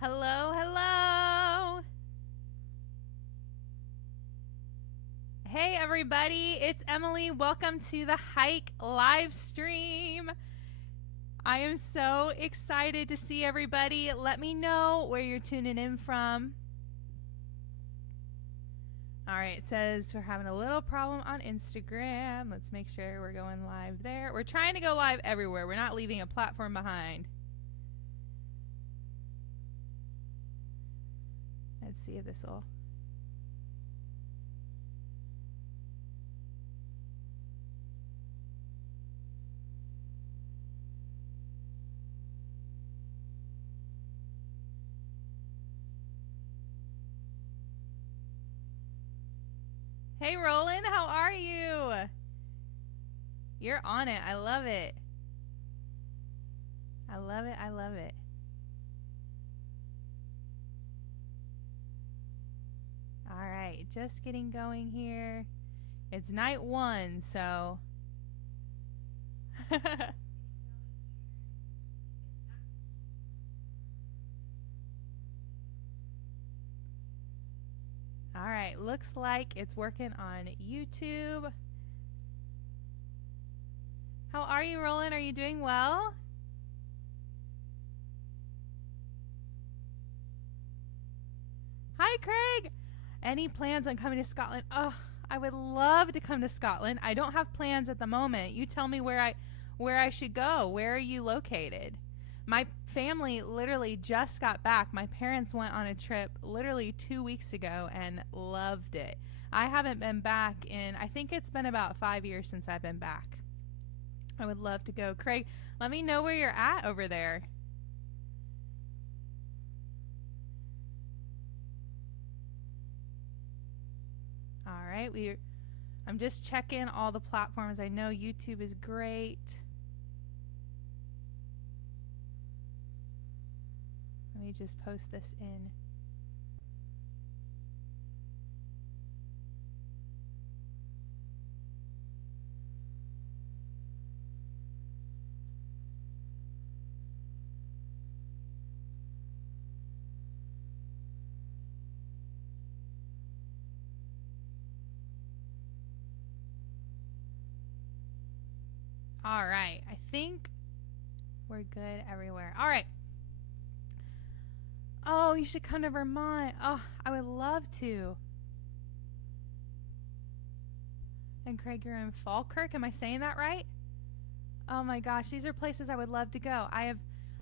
Hello, hello. Hey, everybody. It's Emily. Welcome to the Hike Livestream. I am so excited to see everybody. Let me know where you're tuning in from. All right, it says we're having a little problem on Instagram. Let's make sure we're going live there. We're trying to go live everywhere. We're not leaving a platform behind. Let's see if this will... Hey, Roland, how are you? You're on it. I love it. I love it. I love it. All right, just getting going here. It's night one, so... All right, looks like it's working on YouTube. How are you, Roland? Are you doing well? Hi, Craig. Any plans on coming to Scotland? Oh, I would love to come to Scotland. I don't have plans at the moment. You tell me where I should go. Where are you located? My family literally just got back. My parents went on a trip literally 2 weeks ago and loved it. I haven't been back in, I think it's been about 5 years since I've been back. I would love to go. Craig, let me know where you're at over there. All right, I'm just checking all the platforms. I know YouTube is great. Let me just post this in. All right, I think we're good everywhere. All right. Oh, you should come to Vermont. Oh, I would love to. And Craig, you're in Falkirk. Am I saying that right? Oh my gosh, these are places I would love to go. I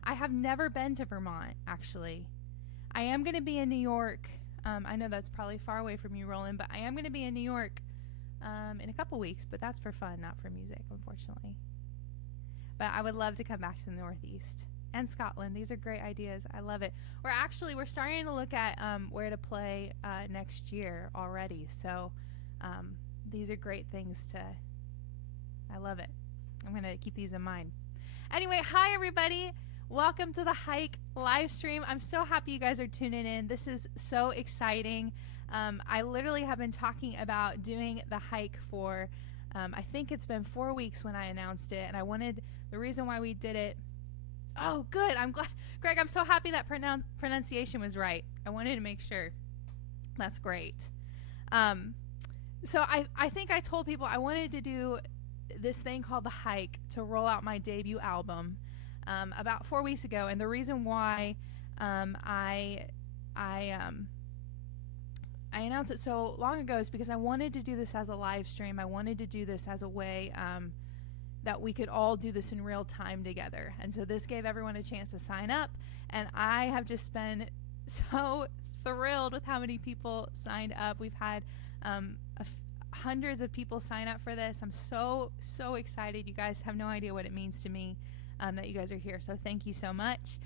have never been to Vermont, actually. I am going to be in New York. I know that's probably far away from you, Roland, but I am going to be in New York in a couple weeks, but that's for fun, not for music, unfortunately. But I would love to come back to the Northeast and Scotland. These are great ideas. I love it. We're starting to look at where to play next year already. So these are great things I love it. I'm going to keep these in mind. Anyway, hi everybody. Welcome to the Hike Livestream. I'm so happy you guys are tuning in. This is so exciting. I literally have been talking about doing the hike for, I think it's been 4 weeks when I announced it. And the reason why we did it, oh, good. I'm glad. Greg, I'm so happy that pronunciation was right. I wanted to make sure. That's great. So I think I told people I wanted to do this thing called the hike to roll out my debut album about 4 weeks ago. And the reason why I announced it so long ago is because I wanted to do this as a live stream. I wanted to do this as a way that we could all do this in real time together. And so this gave everyone a chance to sign up. And I have just been so thrilled with how many people signed up. We've had hundreds of people sign up for this. I'm so excited. You guys have no idea what it means to me that you guys are here. So thank you so much.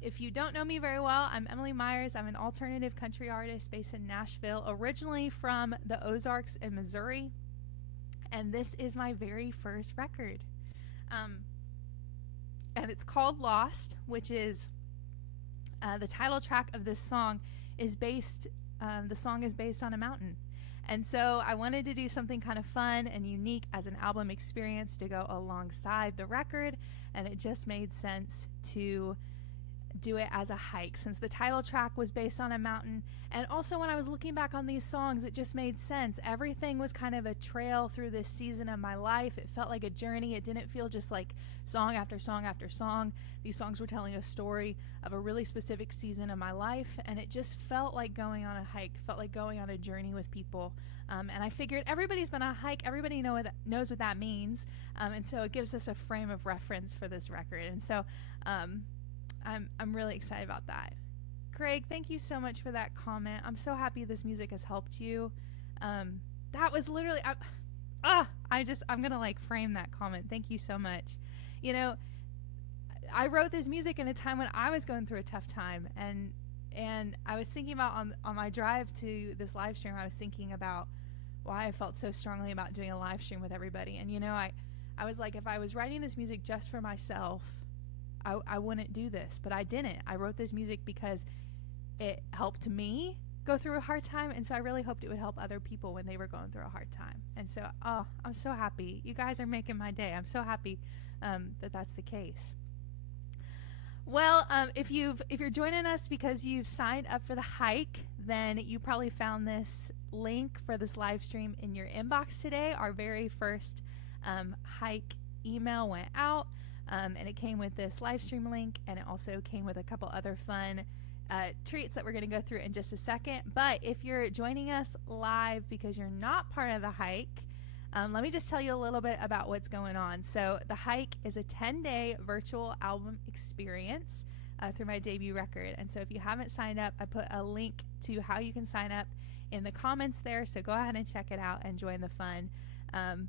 If you don't know me very well, I'm Emily Myers. I'm an alternative country artist based in Nashville, originally from the Ozarks in Missouri. And this is my very first record. And it's called Lost, which is the title track of this song is based, the song is based on a mountain. And so I wanted to do something kind of fun and unique as an album experience to go alongside the record. And it just made sense to do it as a hike, since the title track was based on a mountain. And also, when I was looking back on these songs, it just made sense. Everything was kind of a trail through this season of my life. It felt like a journey. It didn't feel just like song after song after song. These songs were telling a story of a really specific season of my life, and it just felt like going on a hike, felt like going on a journey with people. And I figured everybody's been on a hike. Everybody knows what that means. And so it gives us a frame of reference for this record. And so I'm really excited about that. Craig, thank you so much for that comment. I'm so happy this music has helped you. That was literally, I'm gonna like frame that comment. Thank you so much. You know, I wrote this music in a time when I was going through a tough time, and I was thinking about on my drive to this live stream, I was thinking about why I felt so strongly about doing a live stream with everybody. And you know, I was like, if I was writing this music just for myself, I wouldn't do this, but I didn't. I wrote this music because it helped me go through a hard time, and so I really hoped it would help other people when they were going through a hard time. And so, I'm so happy. You guys are making my day. I'm so happy that that's the case. Well, if you're joining us because you've signed up for the hike, then you probably found this link for this live stream in your inbox today. Our very first hike email went out. And it came with this live stream link, and it also came with a couple other fun treats that we're going to go through in just a second. But if you're joining us live because you're not part of the hike, let me just tell you a little bit about what's going on. So the hike is a 10-day virtual album experience through my debut record. And so if you haven't signed up, I put a link to how you can sign up in the comments there. So go ahead and check it out and join the fun.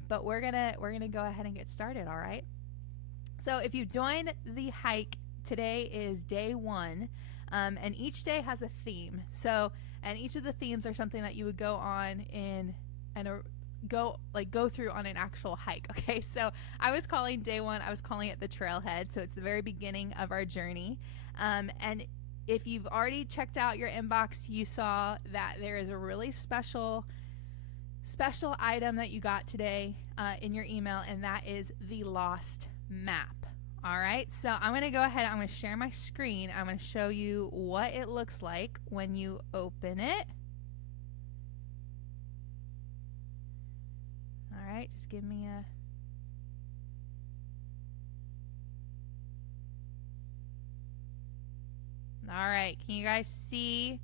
But we're gonna go ahead and get started. All right. So if you join the hike, today is day 1, and each day has a theme. So, and each of the themes are something that you would go on go through on an actual hike. Okay, so I was calling day 1, I was calling it the trailhead. So it's the very beginning of our journey. And if you've already checked out your inbox, you saw that there is a really special item that you got today in your email, and that is the lost map. All right, so I'm going to go ahead, I'm going to share my screen. I'm going to show you what it looks like when you open it. All right, just give me a... All right, can you guys see?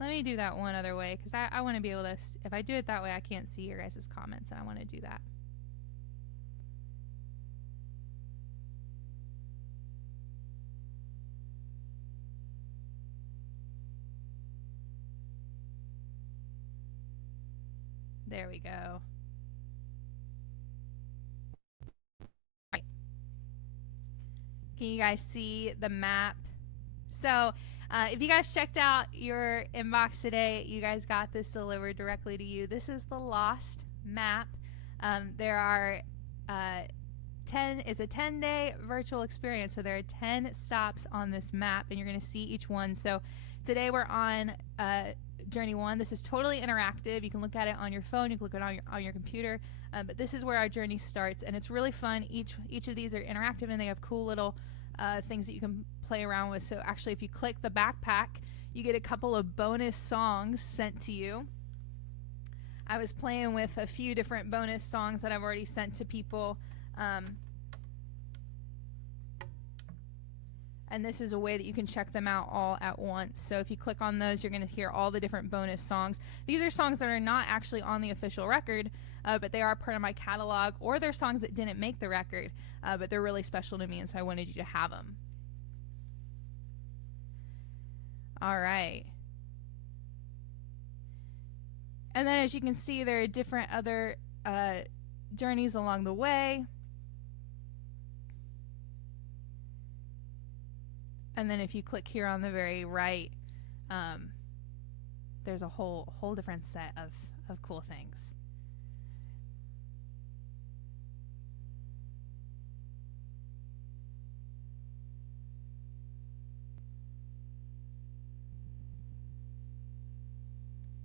Let me do that one other way, because I want to be able to, if I do it that way, I can't see your guys' comments, and I want to do that. There we go. Right. Can you guys see the map? So, if you guys checked out your inbox today, you guys got this delivered directly to you. This is the lost map. There are 10-day virtual experience, so there are 10 stops on this map, and you're going to see each one. So today we're on journey 1. This is totally interactive. You can look at it on your phone, you can look at it on your computer, but this is where our journey starts, and it's really fun. Each of these are interactive, and they have cool little things that you can play around with. So actually, if you click the backpack, you get a couple of bonus songs sent to you. I was playing with a few different bonus songs that I've already sent to people. And this is a way that you can check them out all at once. So if you click on those, you're going to hear all the different bonus songs. These are songs that are not actually on the official record, but they are part of my catalog, or they're songs that didn't make the record, but they're really special to me, and so I wanted you to have them. All right. And then as you can see, there are different other journeys along the way. And then if you click here on the very right, there's a whole different set of cool things.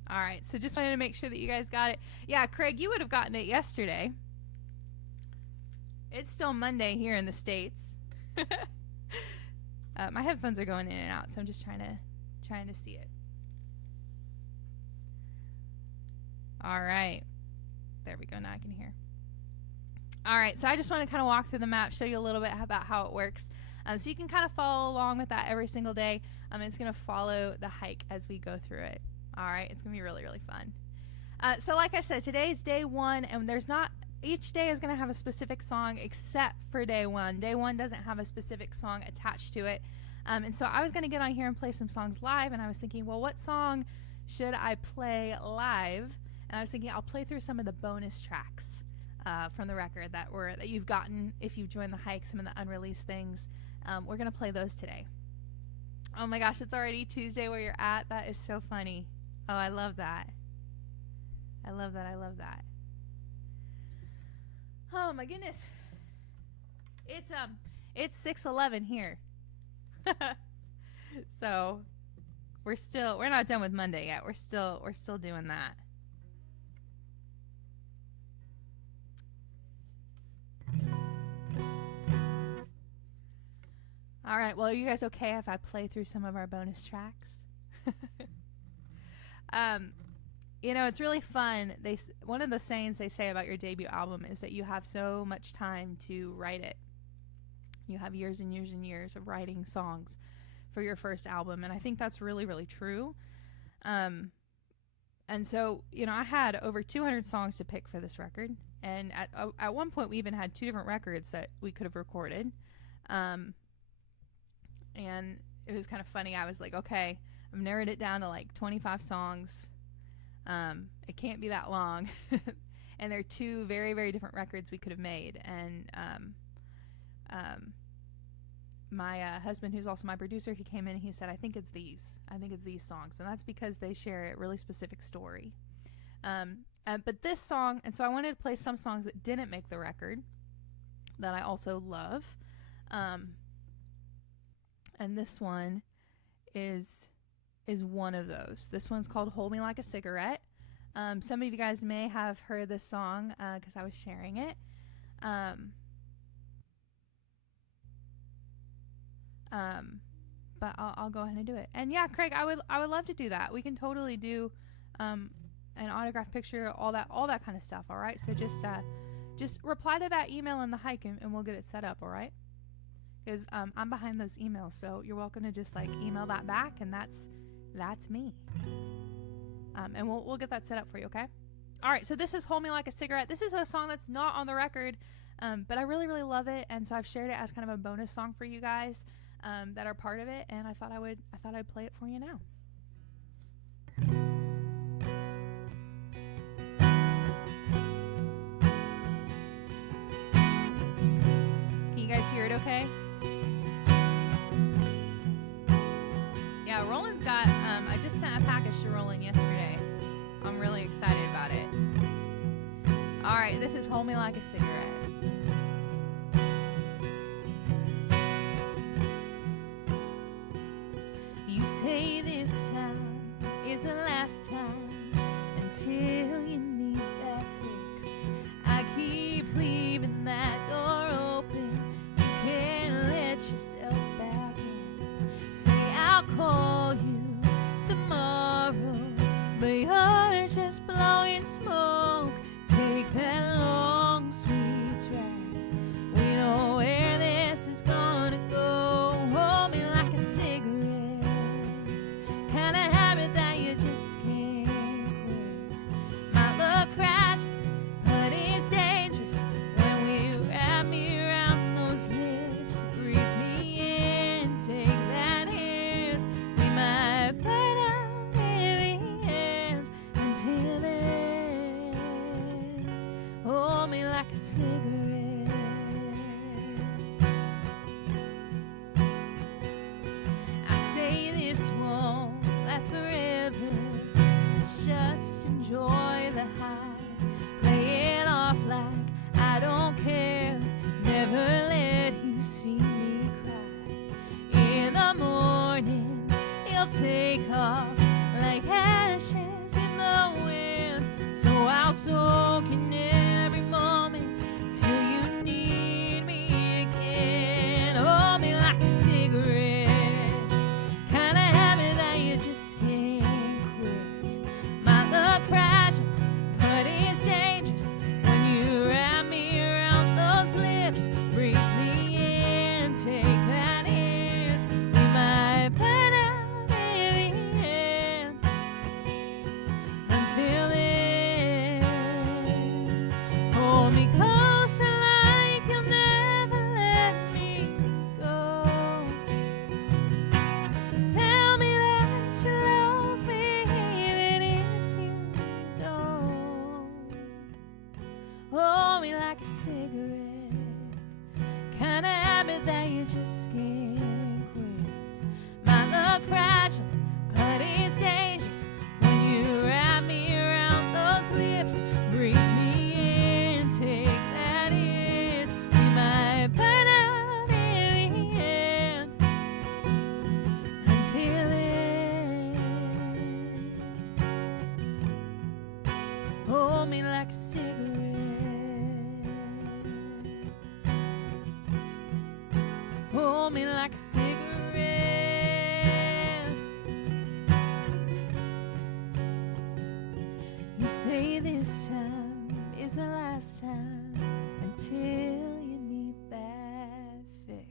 All right, so just wanted to make sure that you guys got it. Yeah, Craig, you would have gotten it yesterday. It's still Monday here in the States. My headphones are going in and out, so I'm just trying to see it. All right. There we go. Now I can hear. All right, so I just want to kind of walk through the map, show you a little bit about how it works. So you can kind of follow along with that every single day. It's going to follow the hike as we go through it. All right, it's going to be really, really fun. So like I said, today's day 1, and each day is going to have a specific song except for day 1. Day 1 doesn't have a specific song attached to it. And so I was going to get on here and play some songs live, and I was thinking, well, what song should I play live? And I was thinking I'll play through some of the bonus tracks from the record that you've gotten if you've joined the hike, some of the unreleased things. We're going to play those today. Oh my gosh, it's already Tuesday where you're at. That is so funny. Oh, I love that. I love that. I love that. Oh my goodness. It's 6:11 here. So we're not done with Monday yet. We're still doing that. All right, well, are you guys okay if I play through some of our bonus tracks? It's really fun. One of the sayings they say about your debut album is that you have so much time to write it. You have years and years and years of writing songs for your first album, and I think that's really, really true. And so, I had over 200 songs to pick for this record, and at one point we even had 2 different records that we could have recorded. And it was kind of funny. I was like, okay, I've narrowed it down to like 25 songs. It can't be that long. And they're 2 very, very different records we could have made. And my husband, who's also my producer, he came in and he said, I think it's these songs. And that's because they share a really specific story. But this song, and so I wanted to play some songs that didn't make the record that I also love. And this one is one of those. This one's called Hold Me Like a Cigarette. Some of you guys may have heard this song because I was sharing it. But I'll go ahead and do it. And yeah, Craig, I would love to do that. We can totally do an autograph picture, all that kind of stuff. All right. So just reply to that email in the hike and we'll get it set up. All right. Because I'm behind those emails, so you're welcome to just email that back, and that's me. And we'll get that set up for you, okay? All right, so this is Hold Me Like a Cigarette. This is a song that's not on the record, but I really, really love it, and so I've shared it as kind of a bonus song for you guys that are part of it, and I thought I'd play it for you now. Can you guys hear it okay? Yeah, Roland's got, I just sent a package to Roland yesterday. I'm really excited about it. All right, this is Hold Me Like a Cigarette. You say this time is the last time until you need that fix. I keep leaving that door open. You can't let yourself back in. Say I'll call you tomorrow, but you're just blowing smoke. Take that long sweet drive. We know where this is gonna go. Hold me like a cigarette, kind of habit that you just can't quit. My love like a cigarette. Hold me like a cigarette. You say this time is the last time until you need that fix.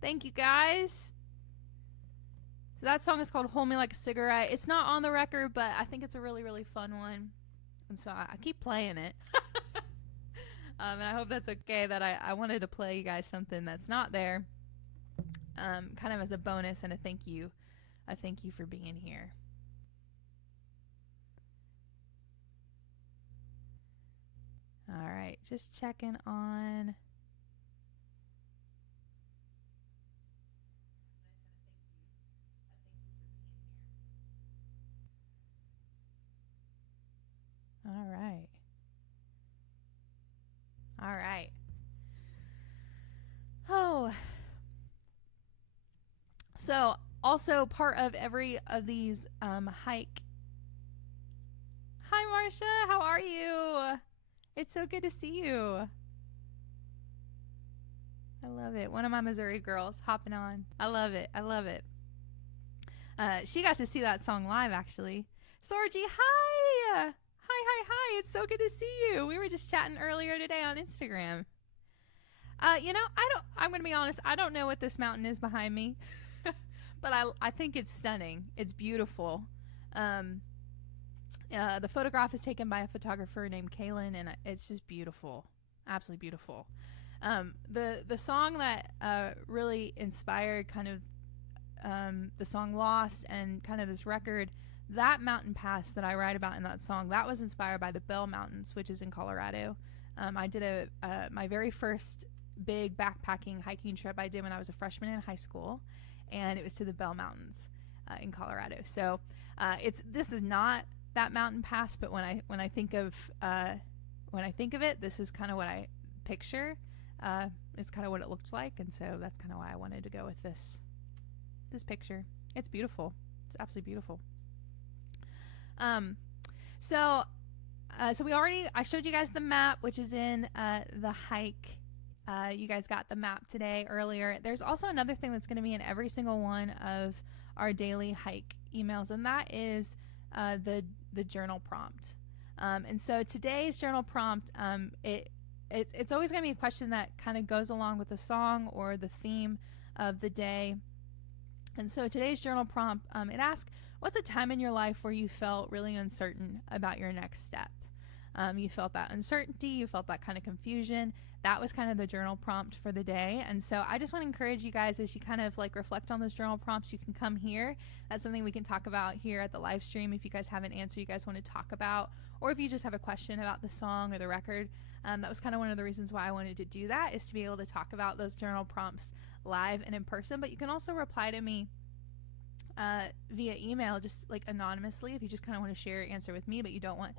Thank you, guys. So that song is called Hold Me Like a Cigarette. It's not on the record, but I think it's a really, really fun one. And so I keep playing it. And I hope that's okay that I wanted to play you guys something that's not there. Kind of as a bonus and a thank you. A thank you for being here. All right, just checking on. All right. All right. Oh. So, also part of every of these hike. Hi, Marcia. How are you? It's so good to see you. I love it. One of my Missouri girls hopping on. I love it. I love it. She got to see that song live, actually. Sorgy, hi. Hi. It's so good to see you. We were just chatting earlier today on Instagram. I'm going to be honest. I don't know what this mountain is behind me, but I think it's stunning. It's beautiful. The photograph is taken by a photographer named Kaylin, and it's just beautiful. Absolutely beautiful. The song that really inspired kind of the song Lost and kind of this record, that mountain pass that I write about in that song, that was inspired by the Bell Mountains, which is in Colorado. I did my very first big backpacking hiking trip I did when I was a freshman in high school, and it was to the Bell Mountains in Colorado. So this is not that mountain pass, but when I think of it, this is kind of what I picture. It's kind of what it looked like, and so that's kind of why I wanted to go with this picture. It's beautiful. It's absolutely beautiful. So I showed you guys the map, which is in the hike. You guys got the map today earlier. There's also another thing that's going to be in every single one of our daily hike emails, and that is the journal prompt. And so today's journal prompt, it's always going to be a question that kind of goes along with the song or the theme of the day. And so today's journal prompt, it asks, what's a time in your life where you felt really uncertain about your next step? You felt that uncertainty, you felt that kind of confusion. That was kind of the journal prompt for the day. And so I just want to encourage you guys, as you kind of like reflect on those journal prompts, you can come here. That's something we can talk about here at the live stream. If you guys have an answer you guys want to talk about, or if you just have a question about the song or the record, that was kind of one of the reasons why I wanted to do that, is to be able to talk about those journal prompts live and in person. But you can also reply to me via email, just like anonymously, if you just kind of want to share your answer with me, but you don't want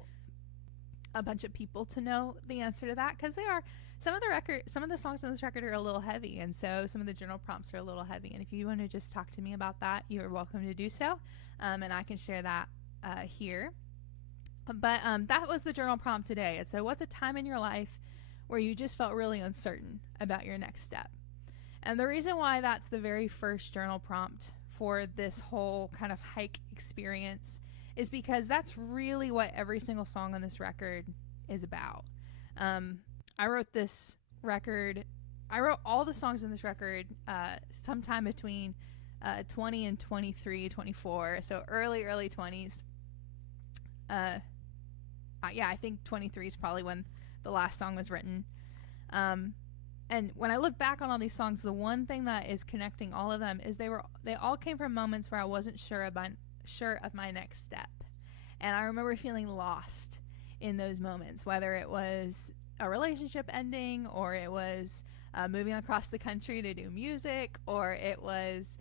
a bunch of people to know the answer to that, because some of the songs on this record are a little heavy, and so some of the journal prompts are a little heavy. And if you want to just talk to me about that, you are welcome to do so, and I can share that here. But that was the journal prompt today. And so, what's a time in your life where you just felt really uncertain about your next step? And the reason why that's the very first journal prompt for this whole kind of hike experience is because that's really what every single song on this record is about. I wrote all the songs on this record sometime between 20 and 23, 24, so early 20s. I think 23 is probably when the last song was written. And when I look back on all these songs, the one thing that is connecting all of them is they all came from moments where I wasn't sure of my next step. And I remember feeling lost in those moments, whether it was a relationship ending, or it was moving across the country to do music, or it was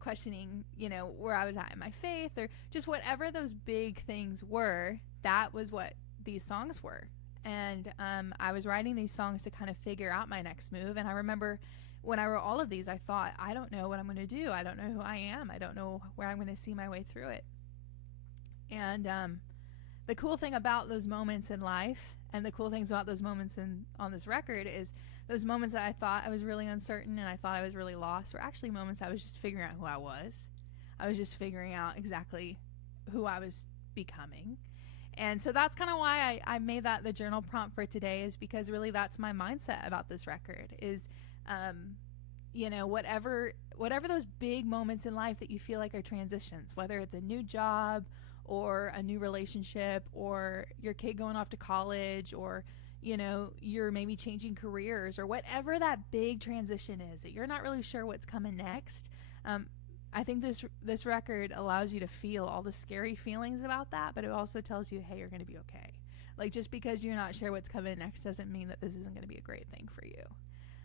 questioning, where I was at in my faith, or just whatever those big things were. That was what these songs were. And I was writing these songs to kind of figure out my next move. And I remember when I wrote all of these, I thought, I don't know what I'm going to do. I don't know who I am. I don't know where I'm going to see my way through it. And the cool thing about those moments in life, and the cool things about those moments on this record, is those moments that I thought I was really uncertain and I thought I was really lost were actually moments I was just figuring out who I was. I was just figuring out exactly who I was becoming. And so that's kind of why I made that the journal prompt for today, is because really that's my mindset about this record is, you know, whatever those big moments in life that you feel like are transitions, whether it's a new job or a new relationship or your kid going off to college, or, you know, you're maybe changing careers, or whatever that big transition is that you're not really sure what's coming next. I think this record allows you to feel all the scary feelings about that, but it also tells you, hey, you're going to be okay. Like, just because you're not sure what's coming next doesn't mean that this isn't going to be a great thing for you.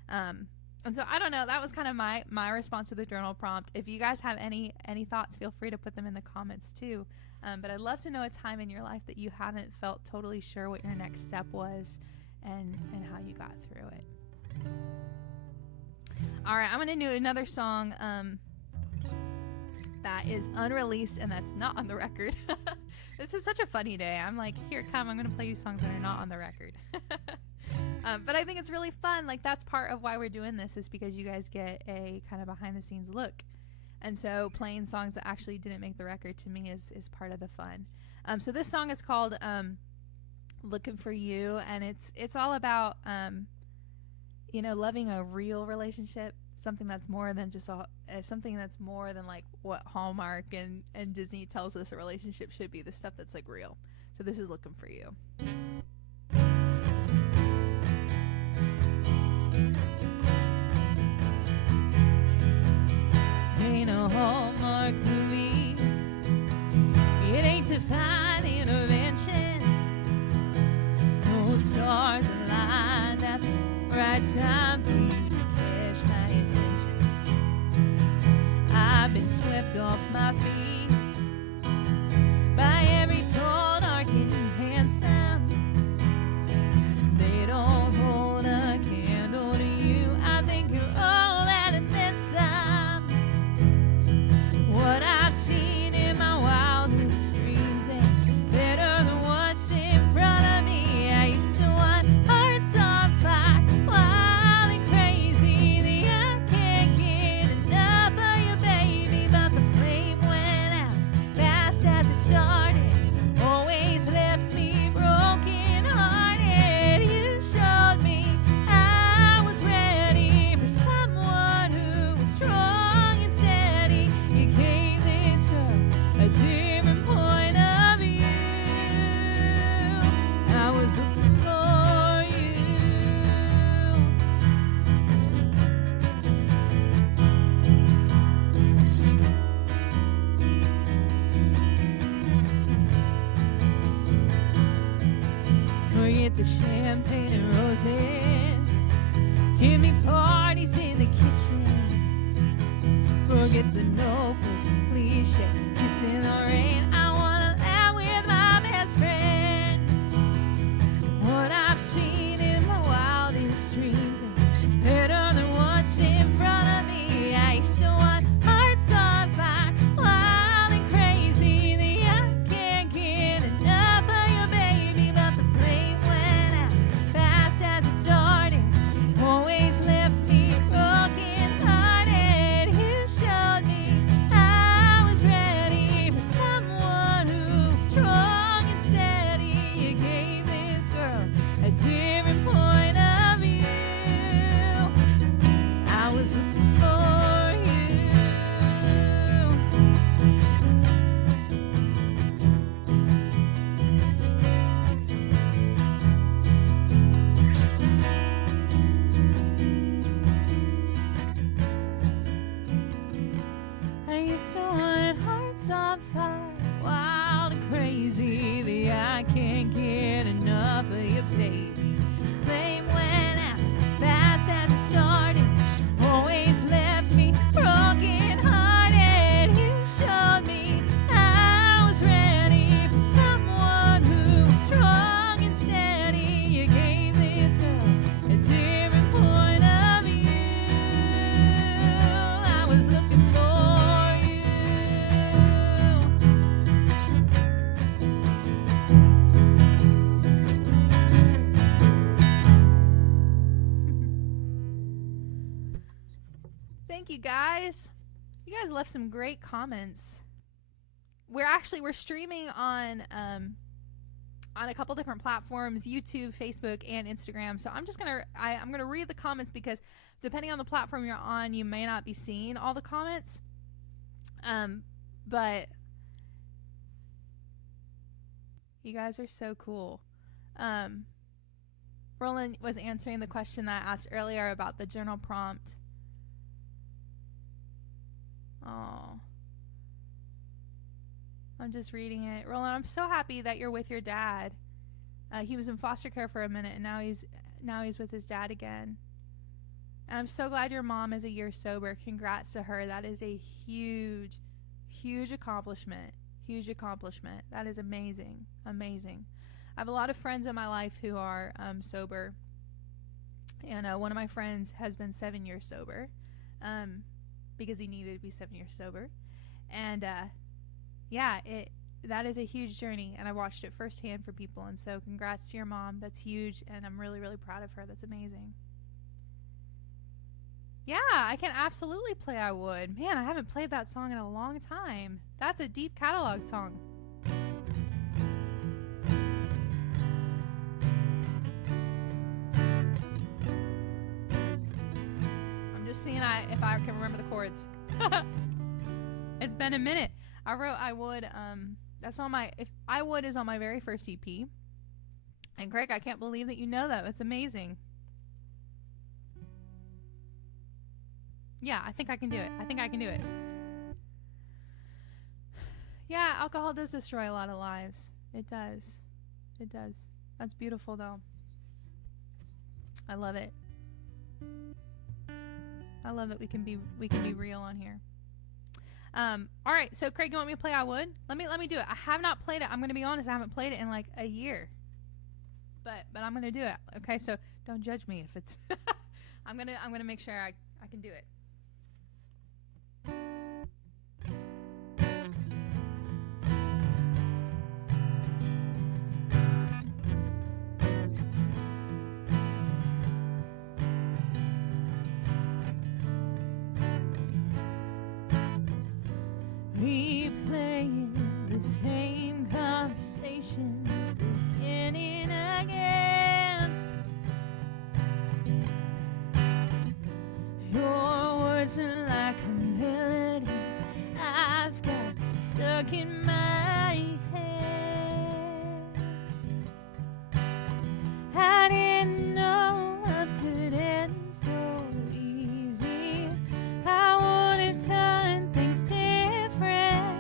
And so I don't know, that was kind of my response to the journal prompt. If you guys have any thoughts, feel free to put them in the comments too. But I'd love to know a time in your life that you haven't felt totally sure what your next step was and how you got through it. All right, I'm going to do another song that is unreleased and that's not on the record. This is such a funny day. I'm like, here, come, I'm going to play you songs that are not on the record. But I think it's really fun. Like, that's part of why we're doing this, is because you guys get a kind of behind the scenes look. And so playing songs that actually didn't make the record to me is part of the fun. So this song is called Looking for You, and it's all about you know, loving a real relationship, something that's more than just something that's more than like what Hallmark and Disney tells us a relationship should be, the stuff that's like real. So this is Looking for You. Ain't a Hallmark movie, it ain't divine intervention, no stars aligned at the right time for you to catch my attention. I've been swept off my feet by every tall, dark, and handsome. They don't hold a candle to you. I think you're all that and then some. What I've seen in my wildest dreams ain't better than what's in front of me. I used to want hearts on fire, wild and crazy. The I can't get enough of you, baby. But the flame went out fast as it started, always left me broken hearted. You showed me I was ready for someone who was strong and steady. You gave this girl a different point of view. I was looking for you. Forget the champagne and roses, give me parties in the kitchen. Forget the notebook cliche, kiss in the rain. I wanna laugh with my best friends. What I've seen in my wildest dreams ain't better than what's in front of me. I used to want hearts on fire, wild and crazy. The I can't get enough of you, baby. But the flame went out fast as it started, always left me broken hearted. You showed me I was ready for someone who's strong and steady. You gave this girl a different point of view. I was looking for you. I used to want hearts on fire, wild and crazy. The I can't get enough of you, baby. Flame went out fast as it started, always left me broken hearted. You showed me I was ready for someone who was strong and steady. You gave this girl a different point of view. was looking for you. Thank you guys. You guys left some great comments. We're streaming on a couple different platforms, YouTube, Facebook, and Instagram. So I'm just I'm gonna read the comments because depending on the platform you're on, you may not be seeing all the comments. But you guys are so cool. Roland was answering the question that I asked earlier about the journal prompt. Oh, I'm just reading it. Roland, I'm so happy that you're with your dad. He was in foster care for a minute, and now he's with his dad again. And I'm so glad your mom is a year sober. Congrats to her. That is a huge, huge accomplishment. Huge accomplishment. That is amazing. Amazing. I have a lot of friends in my life who are sober. And one of my friends has been 7 years sober because he needed to be 7 years sober. And yeah, that is a huge journey, and I watched it firsthand for people. And so congrats to your mom. That's huge, and I'm really, really proud of her. That's amazing. Yeah, I can absolutely play I Would. Man, I haven't played that song in a long time. That's a deep catalog song. I'm just seeing if I can remember the chords. It's been a minute. I wrote I Would. That's on my. If I Would is on my very first EP. And Craig, I can't believe that you know that. That's amazing. Yeah, I think I can do it. I think I can do it. Yeah, alcohol does destroy a lot of lives. It does. It does. That's beautiful, though. I love it. I love that we can be real on here. All right, so Craig, you want me to play I Would? Let me do it. I have not played it. I'm going to be honest, I haven't played it in like a year. But I'm going to do it. Okay, so don't judge me if it's I'm going to make sure I can do it. Replaying the same conversations again and again. Your words are like a melody I've got stuck in my head. I didn't know love could end so easy. I would have done things different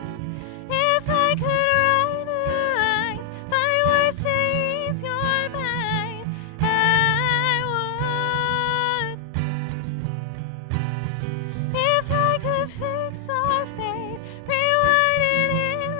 if I could write lines by words to ease your mind. I would. If I could fix our fate, rewind it and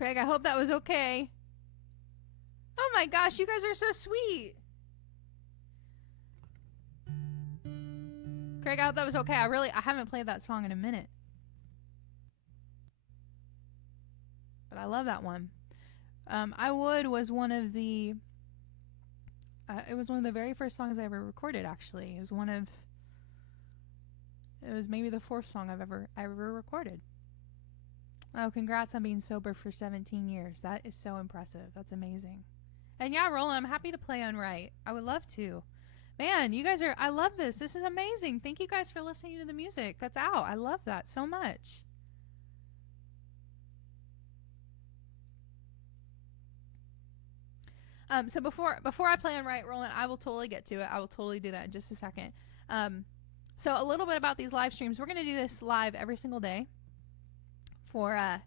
Craig, I hope that was okay. Oh my gosh, you guys are so sweet. Craig, I hope that was okay. I haven't played that song in a minute. But I love that one. I Would was one of the it was one of the very first songs I ever recorded, actually. It was maybe the fourth song I've ever recorded. Oh, congrats on being sober for 17 years. That is so impressive. That's amazing. And yeah, Roland, I'm happy to play Unright. I would love to. Man, you guys I love this. This is amazing. Thank you guys for listening to the music that's out. I love that so much. So before I play Unright, Roland, I will totally get to it. I will totally do that in just a second. So a little bit about these live streams. We're going to do this live every single day. We're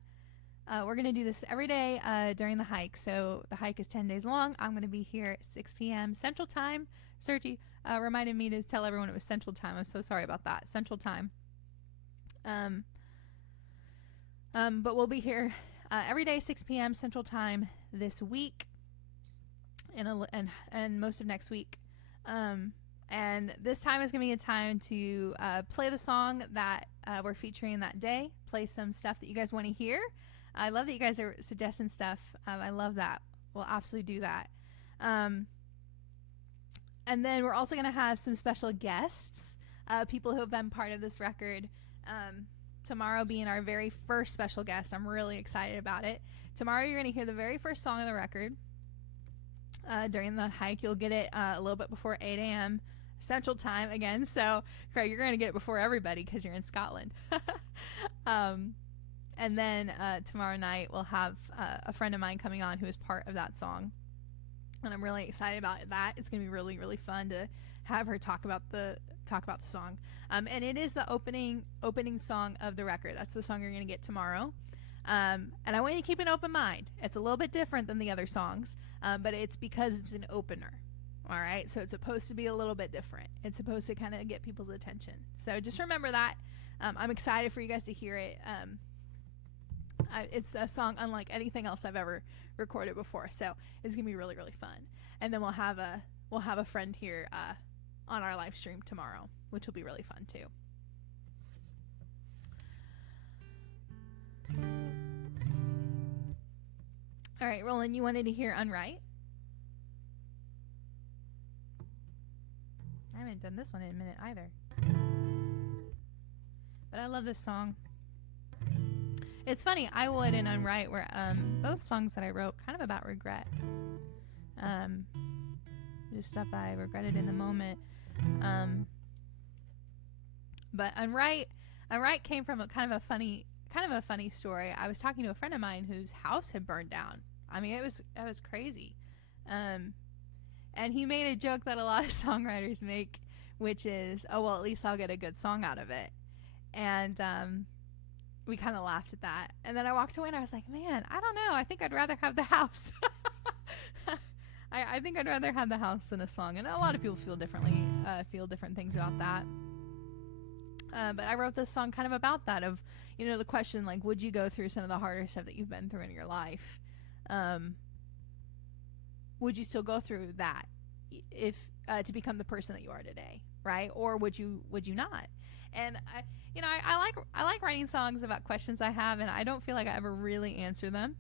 going to do this every day during the hike. So the hike is 10 days long. I'm going to be here at 6 p.m. Central Time. Sergi reminded me to tell everyone it was Central Time. I'm so sorry about that. Central Time. But we'll be here every day, 6 p.m. Central Time this week and most of next week. And this time is going to be a time to play the song that we're featuring that day, play some stuff that you guys want to hear. I love that you guys are suggesting stuff. I love that. We'll absolutely do that. And then we're also going to have some special guests, people who have been part of this record. Tomorrow being our very first special guest. I'm really excited about it. Tomorrow you're going to hear the very first song of the record. During the hike, you'll get it a little bit before 8 a.m. Central Time again. So, Craig, you're going to get it before everybody because you're in Scotland. And then tomorrow night we'll have a friend of mine coming on who is part of that song. And I'm really excited about that. It's going to be really, really fun to have her talk about the song. And it is the opening song of the record. That's the song you're going to get tomorrow. And I want you to keep an open mind. It's a little bit different than the other songs, but it's because it's an opener. All right, so it's supposed to be a little bit different. It's supposed to kind of get people's attention. So just remember that. I'm excited for you guys to hear it. It's a song unlike anything else I've ever recorded before, so it's gonna be really, really fun. And then we'll have a friend here on our live stream tomorrow, which will be really fun too. All right, Roland, you wanted to hear Unright? I haven't done this one in a minute either. But I love this song. It's funny, I Would and Unright were both songs that I wrote kind of about regret. Just stuff that I regretted in the moment. But Unright came from a kind of a funny story. I was talking to a friend of mine whose house had burned down. I mean, it was crazy. And he made a joke that a lot of songwriters make, which is, oh, well, at least I'll get a good song out of it. And we kind of laughed at that. And then I walked away and I was like, man, I don't know. I think I'd rather have the house. I think I'd rather have the house than a song. And a lot of people feel differently, feel different things about that. But I wrote this song kind of about that, of, you know, the question, like, would you go through some of the harder stuff that you've been through in your life? Would you still go through that if to become the person that you are today, right? Or would you not? And I like writing songs about questions I have, and I don't feel like I ever really answer them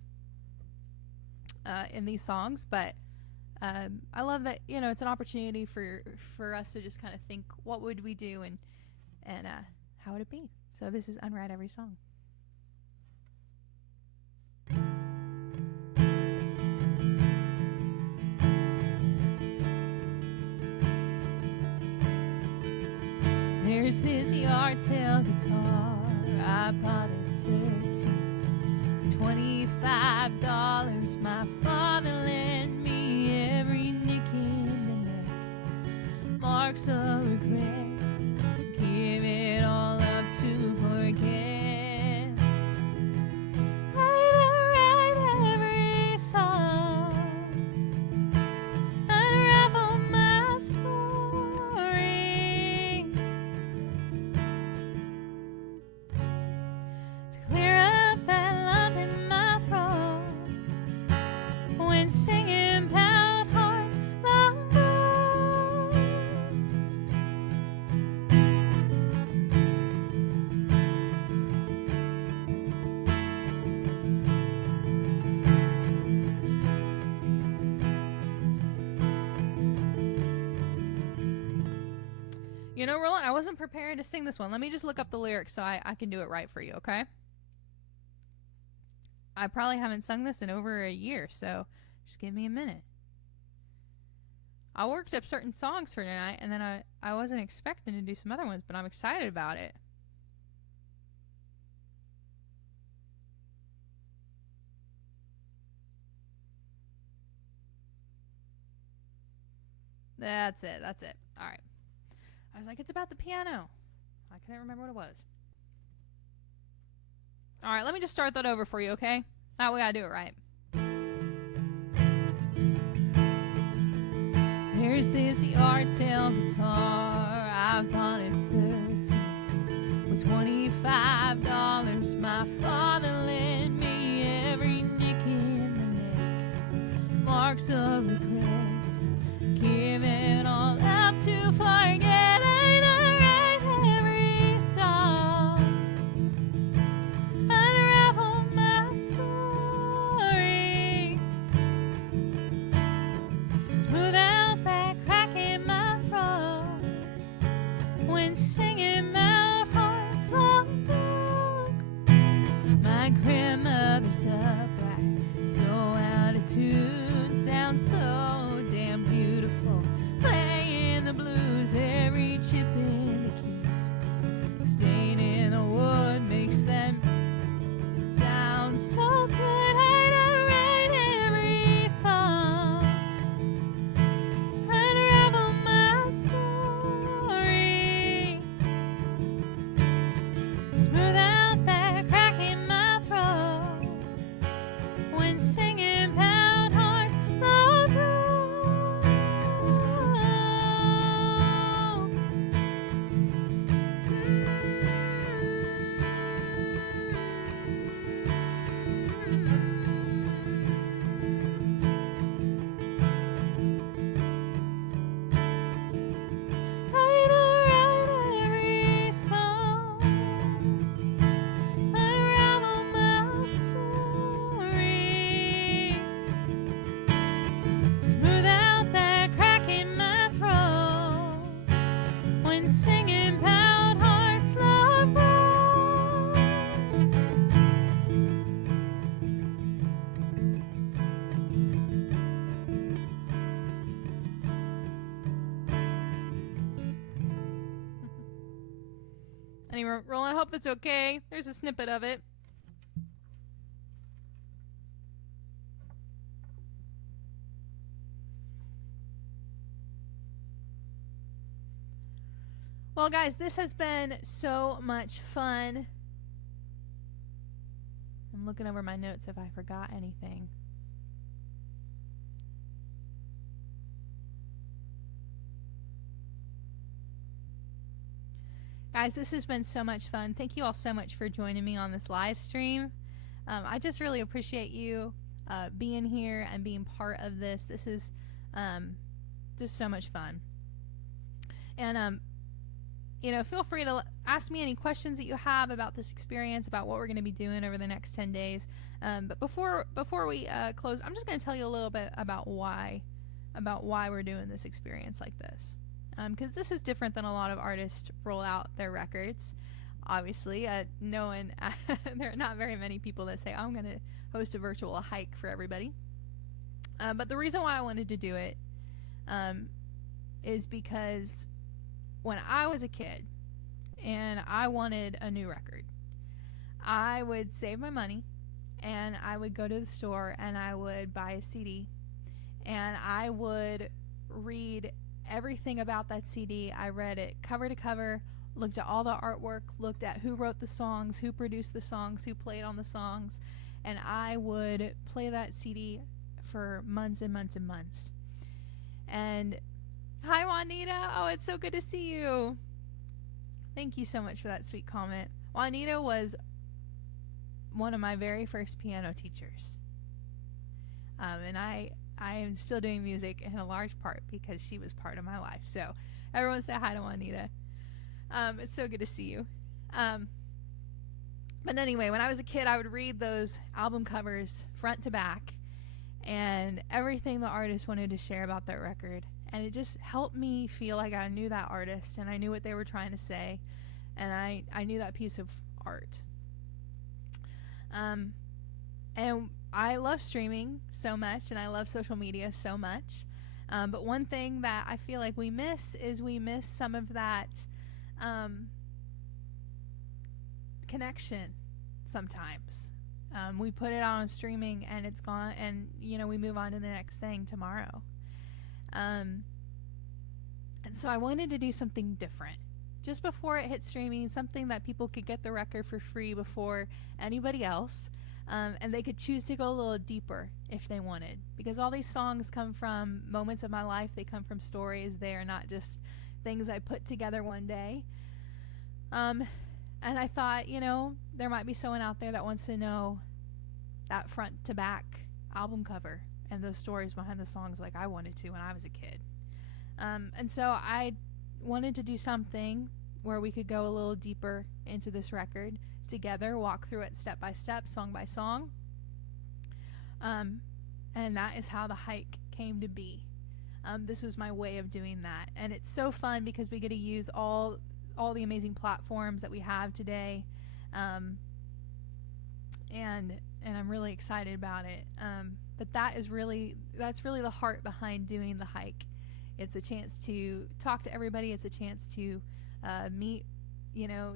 in these songs. But I love that, you know, it's an opportunity for us to just kind of think, what would we do, and how would it be? So this is Unwrite Every Song. There's this yard sale guitar I bought at 13. $25 my father lent me, every nick in the neck, marks of regret. Give it all up to forget. I'd write every song, unravel my story, to clear up that lump in my throat, You know, Roland, I wasn't preparing to sing this one. Let me just look up the lyrics so I can do it right for you, okay? I probably haven't sung this in over a year, so just give me a minute. I worked up certain songs for tonight, and then I wasn't expecting to do some other ones, but I'm excited about it. That's it. All right. I was like, it's about the piano. I couldn't remember what it was. All right, let me just start that over for you, okay? That way I do it right. Here's this yard sale guitar I bought at 13 with $25 my father lent me. Every nick in the neck, marks of regret, give it all up to forget. And I write every song, unravel my story, smooth out that crack in my throat when singing Mount Heart's long broke. My grandmother's upright, so out of tune, sounds so damn beautiful, playing the blues, every chip in the keys, stain in the wood makes them sound so good. And I write every song, unravel my story, smooth out that crack in my throat when singing Pound Heart's long road. I write every song, unravel my story, smooth out that crack in my throat when singing Pound Heart's Love Road. Anyway, Roland, I hope that's okay. There's a snippet of it. Well, guys, this has been so much fun. I'm looking over my notes if I forgot anything. Guys, this has been so much fun. Thank you all so much for joining me on this live stream. I just really appreciate you being here and being part of this. This is just so much fun. And you know, feel free to ask me any questions that you have about this experience, about what we're going to be doing over the next 10 days. But before we close, I'm just going to tell you a little bit about why we're doing this experience like this. Because this is different than a lot of artists roll out their records. Obviously, there are not very many people that say, I'm going to host a virtual hike for everybody. But the reason why I wanted to do it is because when I was a kid and I wanted a new record, I would save my money and I would go to the store and I would buy a CD and I would read everything about that CD. I read it cover to cover, looked at all the artwork, looked at who wrote the songs, who produced the songs, who played on the songs, and I would play that CD for months and months and months. And hi, Juanita. Oh, it's so good to see you. Thank you so much for that sweet comment. Juanita was one of my very first piano teachers. And I am still doing music in a large part because she was part of my life. So everyone say hi to Juanita. It's so good to see you. But anyway, when I was a kid, I would read those album covers front to back and everything the artist wanted to share about that record. And it just helped me feel like I knew that artist and I knew what they were trying to say, and I knew that piece of art. And I love streaming so much, and I love social media so much. But one thing that I feel like we miss is we miss some of that connection sometimes. We put it on streaming and it's gone, and we move on to the next thing tomorrow. And so I wanted to do something different. Just before it hit streaming, something that people could get the record for free before anybody else. And they could choose to go a little deeper if they wanted. Because all these songs come from moments of my life. They come from stories. They are not just things I put together one day. And I thought, there might be someone out there that wants to know that front to back album cover and those stories behind the songs like I wanted to when I was a kid. And so I wanted to do something where we could go a little deeper into this record together, walk through it step by step, song by song. And that is how the hike came to be. This was my way of doing that. And it's so fun because we get to use all the amazing platforms that we have today. And I'm really excited about it. But that's really the heart behind doing the hike. It's a chance to talk to everybody. It's a chance to meet,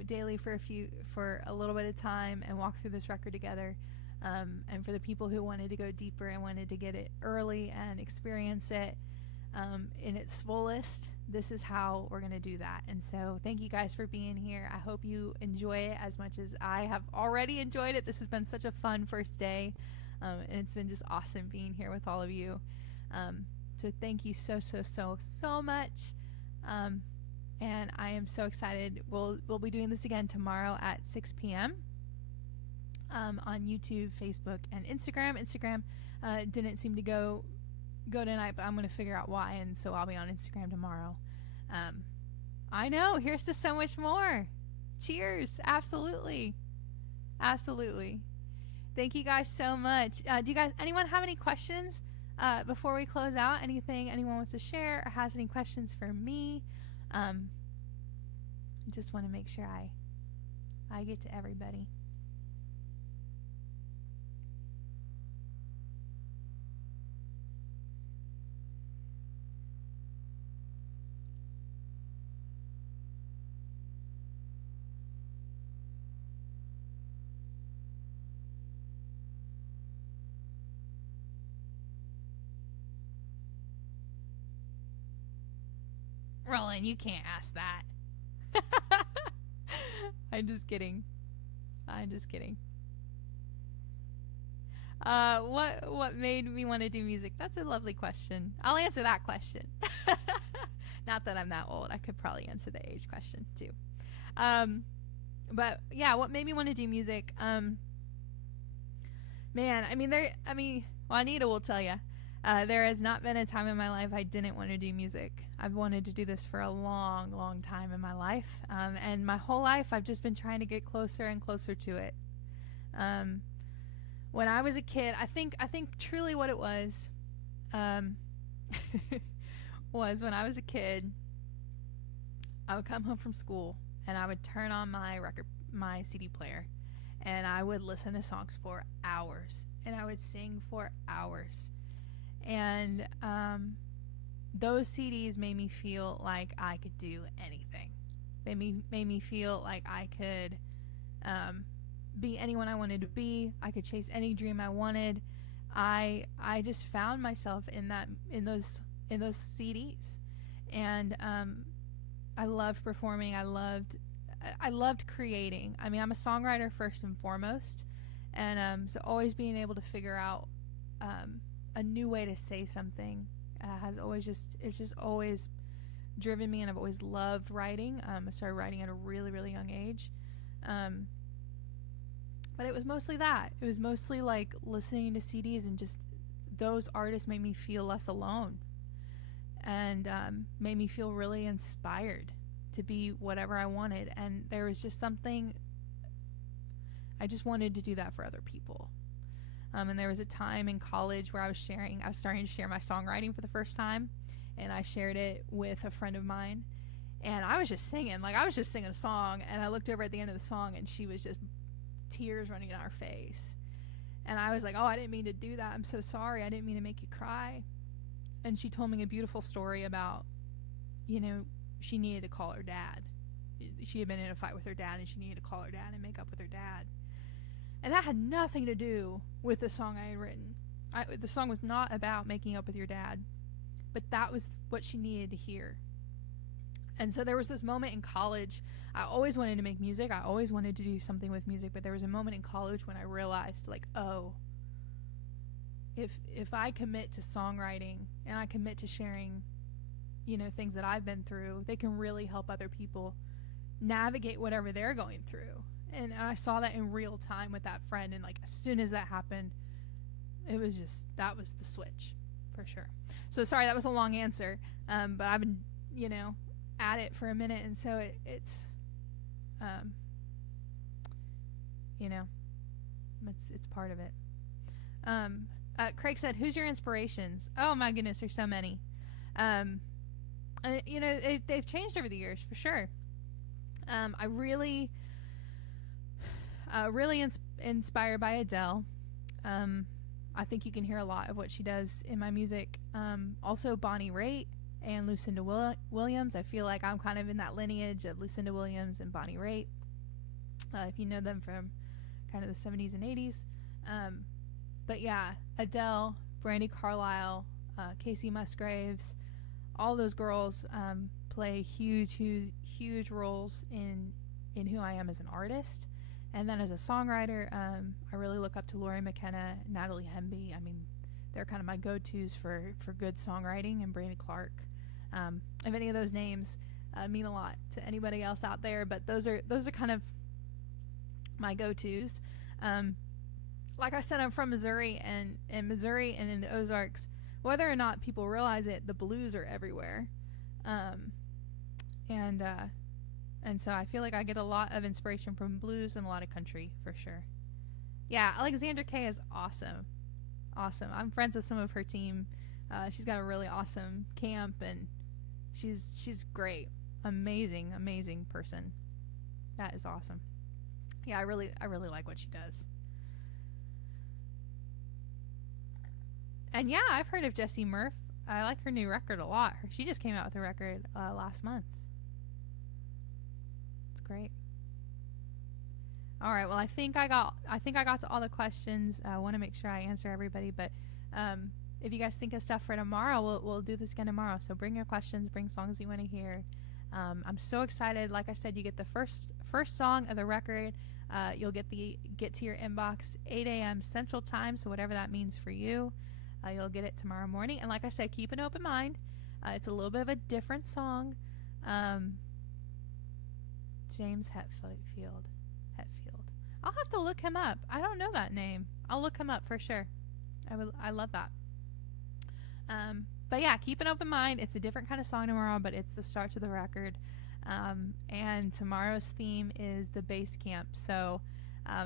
daily for a little bit of time and walk through this record together. And for the people who wanted to go deeper and wanted to get it early and experience it in its fullest, this is how we're going to do that. And so thank you guys for being here. I hope you enjoy it as much as I have already enjoyed it. This has been such a fun first day. And it's been just awesome being here with all of you. So thank you so much. And I am so excited. We'll be doing this again tomorrow at 6 p.m. On YouTube, Facebook, and Instagram. Instagram didn't seem to go tonight, but I'm going to figure out why, and so I'll be on Instagram tomorrow. I know. Here's to so much more. Cheers. Absolutely. Thank you guys so much. Do you guys, anyone have any questions before we close out? Anything anyone wants to share or has any questions for me? I just want to make sure I get to everybody. Roland, you can't ask that. I'm just kidding. What made me want to do music? That's a lovely question. I'll answer that question. Not that I'm that old. I could probably answer the age question too. But yeah, what made me want to do music? Juanita will tell you. There has not been a time in my life I didn't want to do music. I've wanted to do this for a long, long time in my life. And my whole life, I've just been trying to get closer and closer to it. When I was a kid, I think truly what it was, was when I was a kid, I would come home from school and I would turn on my CD player, and I would listen to songs for hours, and I would sing for hours. And those CDs made me feel like I could do anything. They made me feel like I could be anyone I wanted to be. I could chase any dream I wanted. I just found myself in those CDs, and I loved performing. I loved creating. I mean, I'm a songwriter first and foremost, and so always being able to figure out a new way to say something it's just always driven me, and I've always loved writing. I started writing at a really, really young age. But it was mostly that. It was mostly like listening to CDs, and just those artists made me feel less alone, and made me feel really inspired to be whatever I wanted. And there was just something, I just wanted to do that for other people. And there was a time in college where I was starting to share my songwriting for the first time. and I shared it with a friend of mine, and I was just singing. Like, I was just singing a song, and I looked over at the end of the song, and she was just tears running down her face. And I was like, oh, I didn't mean to do that. I'm so sorry. I didn't mean to make you cry. And she told me a beautiful story about, you know, she needed to call her dad. She had been in a fight with her dad, and she needed to call her dad and make up with her dad. And that had nothing to do with the song I had written. The song was not about making up with your dad, but that was what she needed to hear. And so there was this moment in college. I always wanted to make music. I always wanted to do something with music, but there was a moment in college when I realized, like, oh, if I commit to songwriting and I commit to sharing, you know, things that I've been through, they can really help other people navigate whatever they're going through. And I saw that in real time with that friend, and like as soon as that happened, it was just, that was the switch for sure. So sorry, that was a long answer, but I've been, you know, at it for a minute, and so it's you know, it's part of it. Craig said, who's your inspirations? Oh my goodness, there's so many. And you know, they've changed over the years for sure. I really inspired by Adele. I think you can hear a lot of what she does in my music. Also Bonnie Raitt and Lucinda Williams. I feel like I'm kind of in that lineage of Lucinda Williams and Bonnie Raitt, if you know them from kind of the 70s and 80s. But yeah, Adele, Brandi Carlile, Casey Musgraves, all those girls play huge roles in who I am as an artist. And then as a songwriter, I really look up to Laurie McKenna, Natalie Hemby. I mean, they're kind of my go-tos for good songwriting, and Brandi Clark. If any of those names mean a lot to anybody else out there, but those are kind of my go-tos. Like I said, I'm from Missouri, and in Missouri and in the Ozarks, whether or not people realize it, the blues are everywhere. And so I feel like I get a lot of inspiration from blues and a lot of country for sure. Yeah, Alexandra Kay is awesome. I'm friends with some of her team. She's got a really awesome camp, and she's great. Amazing person. That is awesome. Yeah, I really like what she does. And yeah, I've heard of Jessie Murph. I like her new record a lot. She just came out with a record last month. It's great. All right. Well, I think I got to all the questions. I want to make sure I answer everybody. But if you guys think of stuff for tomorrow, we'll do this again tomorrow. So bring your questions. Bring songs you want to hear. I'm so excited. Like I said, you get the first song of the record. You'll get to your inbox 8 a.m. Central Time. So whatever that means for you. You'll get it tomorrow morning. And like I said, keep an open mind. It's a little bit of a different song. James Hetfield. I'll have to look him up. I don't know that name. I'll look him up for sure. I love that. But yeah, keep an open mind. It's a different kind of song tomorrow, but it's the start to the record. And tomorrow's theme is the base camp. So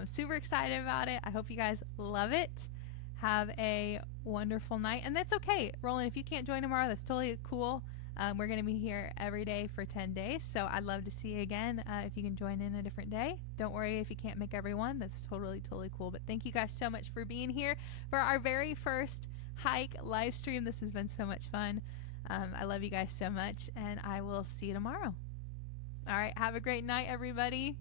super excited about it. I hope you guys love it. Have a wonderful night. And that's okay, Roland, if you can't join tomorrow, that's totally cool. We're going to be here every day for 10 days, so I'd love to see you again if you can join in a different day. Don't worry if you can't make every one. That's totally cool. But thank you guys so much for being here for our very first Hike live stream. This has been so much fun. I love you guys so much, and I will see you tomorrow. All right, have a great night, everybody.